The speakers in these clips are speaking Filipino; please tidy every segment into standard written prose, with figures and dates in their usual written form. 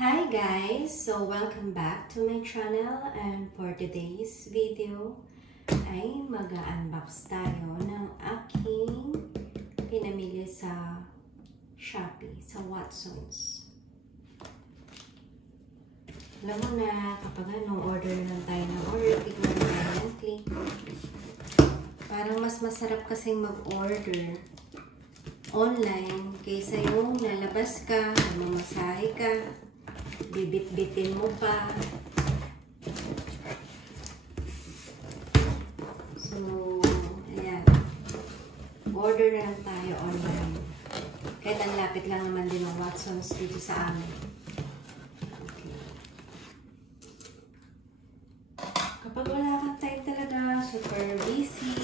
Hi guys! So welcome back to my channel, and for today's video ay mag-unbox tayo ng aking pinamili sa Shopee, sa Watsons. Alam mo na kapag order lang tayo ng order, click lang tayo ng click. Parang mas masarap kasing mag-order online kaysa yung lalabas ka, mamasahe ka, bibit-bitin mo pa. So, ayan. Order na lang tayo online. Kahit ang lapit lang naman din ng Watsons dito sa amin. Okay. Kapag wala kang time talaga, super busy,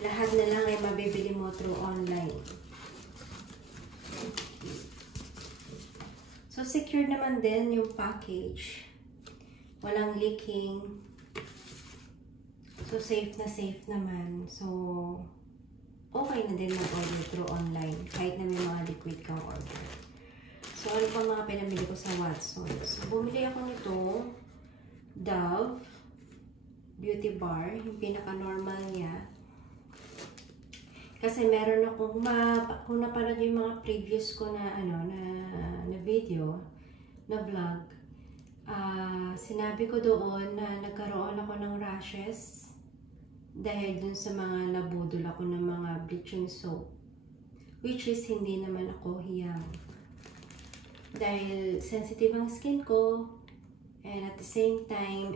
lahat na lang ay mabibili mo through online. So, secure naman din yung package. Walang leaking. So, safe na safe naman. So, okay na din mag-order through online. Kahit na may mga liquid kang order. So, ano pa mga pinamili ko sa Watsons? So, bumili ako nito Dove Beauty Bar. Yung pinaka-normal niya. Kasi meron ako, kung napanood yung mga previous ko na, na video, na vlog, sinabi ko doon na nagkaroon ako ng rashes dahil dun sa mga nabudol ako ng mga bleaching soap. Which is, hindi naman ako hiyang. Dahil sensitive ang skin ko, and at the same time,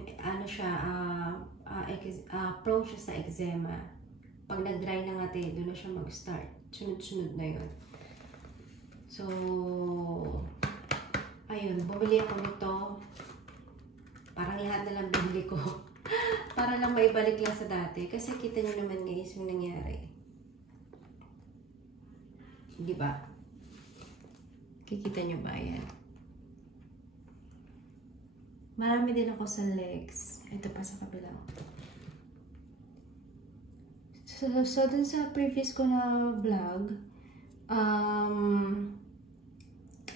prone siya sa eczema. Pag nag-dry na nga doon na siya mag-start. Sunod-sunod na yun. So, ayun, bumili ako nito. Parang lahat na lang binili ko. Para lang maibalik lang sa dati. Kasi kita nyo naman guys yung nangyari. Diba? Kikita nyo ba yan? Marami din ako sa legs. Ito pa sa kabilang. So dun sa previous ko na vlog,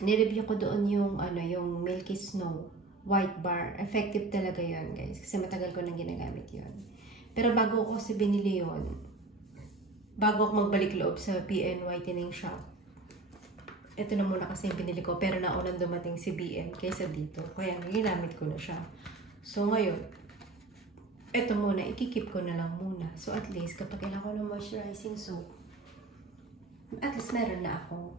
nireview ko doon yung, yung Milky Snow White Bar. Effective talaga yun, guys. Kasi matagal ko nang ginagamit yun. Pero bago ko kasi binili yun, bago ako magbalik loob sa PN Whitening Shop, ito na muna kasi yung binili ko. Pero naunang dumating si BN kaysa dito. Kaya ginamit ko na siya. So ngayon, ito muna, ikikip ko na lang muna. So, at least, kapag kailangan ko ng moisturizing soap, at least meron na ako.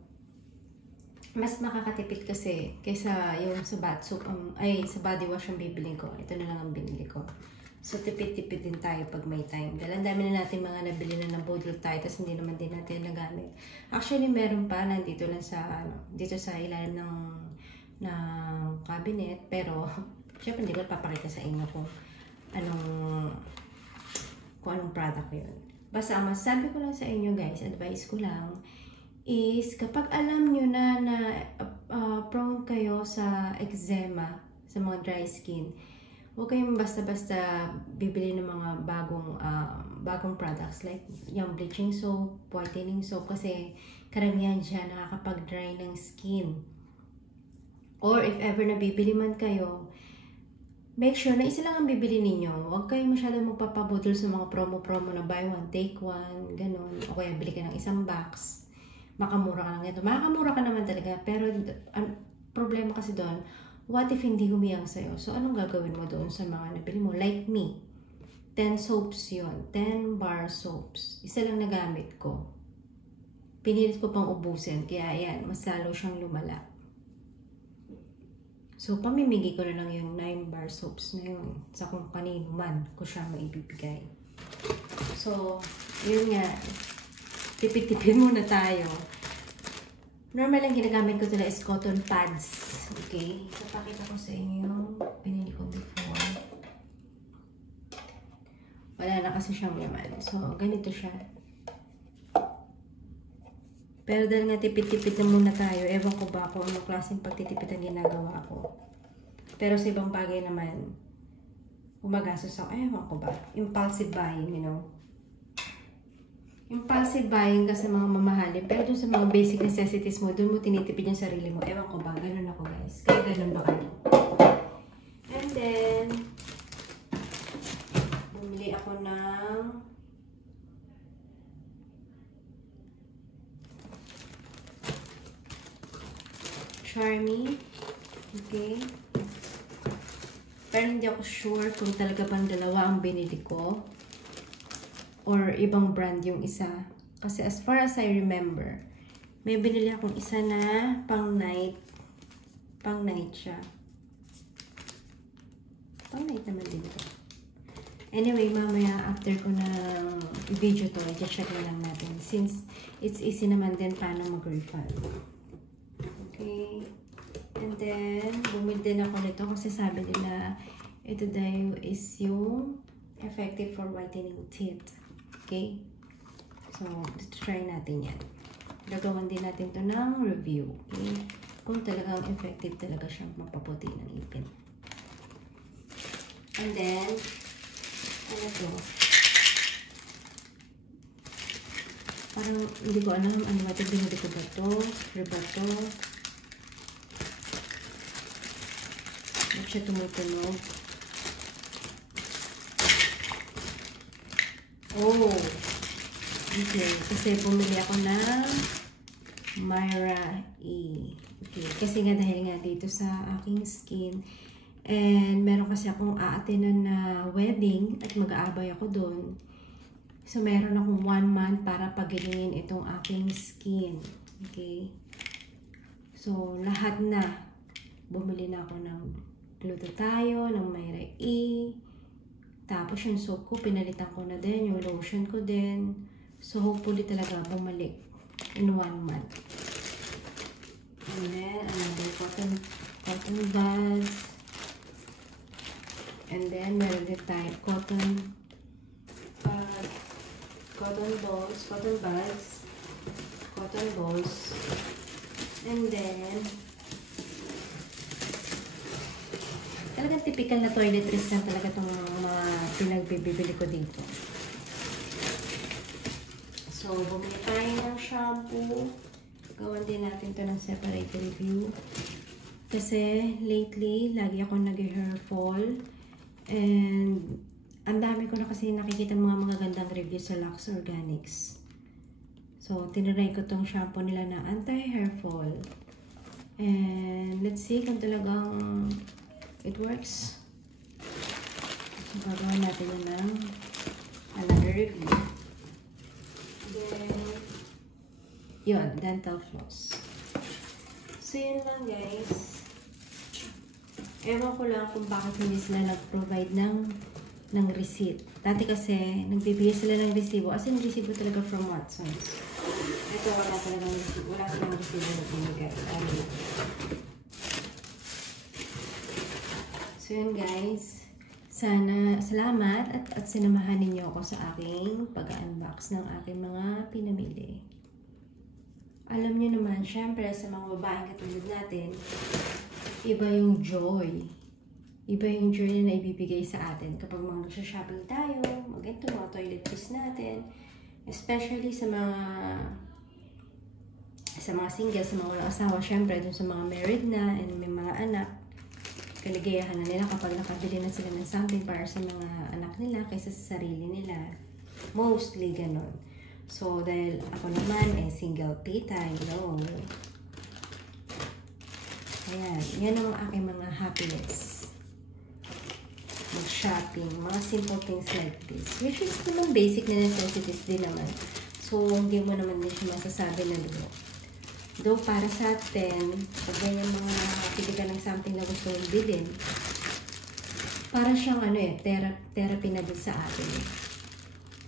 Mas makakatipid kasi, kaysa yung sa bath soap, sa body wash ang bibilin ko. Ito na lang ang binili ko. So, tipid-tipid din tayo pag may time. Dahil ang dami na natin mga nabili na nabudol tayo, tapos hindi naman din natin nagamit. Actually, meron pa, nandito lang sa, dito sa ilalim ng cabinet. Pero, syempre, hindi ko papakita sa inyo kung anong product yun. Basta ang masasabi ko lang sa inyo guys, advice ko lang, is kapag alam nyo na prone kayo sa eczema, sa mga dry skin, huwag kayong basta-basta bibili ng mga bagong products like yung bleaching soap, whitening soap, kasi karamihan dyan nakakapag-dry ng skin. Or if ever nabibili man kayo, make sure na isa lang ang bibili ninyo. Huwag kayong masyadong magpapabudol sa mga promo-promo na buy one, take one, ganun. O kaya bili ka ng isang box. Makamura ka lang ito. Makakamura ka naman talaga. Pero ang problema kasi doon, what if hindi humiyang sa'yo? So, anong gagawin mo doon sa mga nabili mo? Like me, 10 soaps yon, 10 bar soaps. Isa lang nagamit ko. Pinilit ko pang ubusin. Kaya ayan, mas lalo siyang lumala. So, pamimigay ko na lang yung 9 bar soaps na yun sa kung kanino man ko siya maibibigay. So, yun nga. Tipid-tipid muna tayo. Normal lang ginagamit ko ito is cotton pads. Okay? So, pakita ko sa inyo yung pinili ko before. Wala na kasi siyang laman. So, ganito siya. Pero dahil nga tipid-tipid na muna tayo, ewan ko ba kung anong klaseng pagtitipid ang ginagawa ko. Pero sa ibang bagay naman, gumagastos ako, ewan ko ba, impulsive buying, you know. impulsive buying ka sa mga mamahalin, pero dun sa mga basic necessities mo, dun mo tinitipid yung sarili mo. Ewan ko ba, ganun ako guys. Kaya ganun ba kayo? And then, bumili ako ng Charmy. Okay. Pero hindi ako sure kung talaga bang dalawa ang binili ko or ibang brand yung isa. Kasi as far as I remember, may binili akong isa na pang night. Pang night siya. Pang night naman din ito. Anyway, mamaya after ko na video to, i-check na lang natin. Since it's easy naman din paano mag-refund. Okay. And then, bumili din ako nito kasi sabi nila ito daw is yung effective for whitening teeth. Okay? So, try natin yan. Gagawan din natin to ng review. Okay? Kung talagang effective talaga siyang mapaputi ng ipin. And then, ano to? Parang hindi ko alam ano ba ito. Binili ko ba ito? Or ba ito? Ba't siya tumutunog? Oh! Okay. Kasi bumili ako ng Myra E. Okay. Kasi nga dahil nga dito sa aking skin. And meron kasi akong a-attenan na wedding at mag-aabay ako doon. So meron akong 1 month para pagilingin itong aking skin. Okay. So lahat na. Bumili na ako ng glutathione, ng Myra E. Tapos yung soap ko, pinalitan ko na din. Yung lotion ko din. So hopefully talaga bumalik in 1 month. And then another cotton buds. And then meron din tayo cotton balls, cotton buds, cotton balls. And then talagang typical na toiletries lang talaga itong mga pinagbibili ko dito. So, bumili tayo ng shampoo. Gawan din natin ito ng separate review. Kasi, lately, lagi ako nag-hair fall. And, ang dami ko na kasi nakikita mga magagandang review sa Lux Organics. So, tinry ko itong shampoo nila na anti-hair fall. And, let's see kung talagang it works. So, gagawin natin yun ng another review. Then, yun, dental floss. So, yun lang guys. Ewan ko lang kung bakit hindi sila nag-provide ng receipt. Dati kasi, nagbibigay sila ng resibo. As in, resibo talaga from Watsons. Ito, wala talagang resibo. Wala silang resibo na binigay. So yun guys, sana salamat at sinamahan ninyo ako sa aking pag-unbox ng aking mga pinamili. Alam niyo naman, syempre sa mga babaeng katulad natin, iba yung joy. Iba yung joy na naibibigay sa atin kapag mga nagsha-shopping tayo, maganda mga toiletries natin, especially sa mga single, sa mga walang asawa, syempre dun sa mga married na and may mga anak. Kaligayahan na nila kapag nakabili na sila ng something para sa mga anak nila kaysa sa sarili nila. Mostly ganon. So, dahil ako naman single tita, you know. Ayan. Yan ang aking mga happiness. Mag-shopping. Mga simple things like this. Which is naman basic na necessities din naman. So, hindi mo naman din siya masasabi na lubo. Though, para sa atin, pag ganyan mga nakapili ka ng something na gusto mong bilhin, para siyang therapy na din sa atin.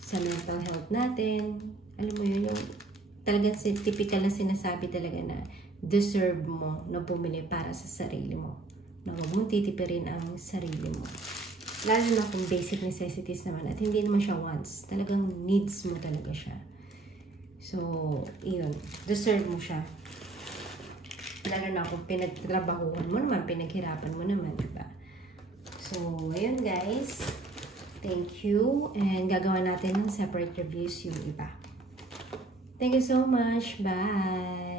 Sa mental health natin, alam mo yun, yung talagang typical na sinasabi talaga na deserve mo na bumili para sa sarili mo. Na huwag mong titipirin ang sarili mo. Lalo na kung basic necessities naman at hindi naman siya wants. Talagang needs mo talaga siya. So, iyon. Deserve mo siya. Lalo na kung pinagtrabahuhan mo naman, pinaghirapan mo naman, diba? So, ayun guys. Thank you. And gagawa natin ng separate reviews yung iba. Thank you so much. Bye!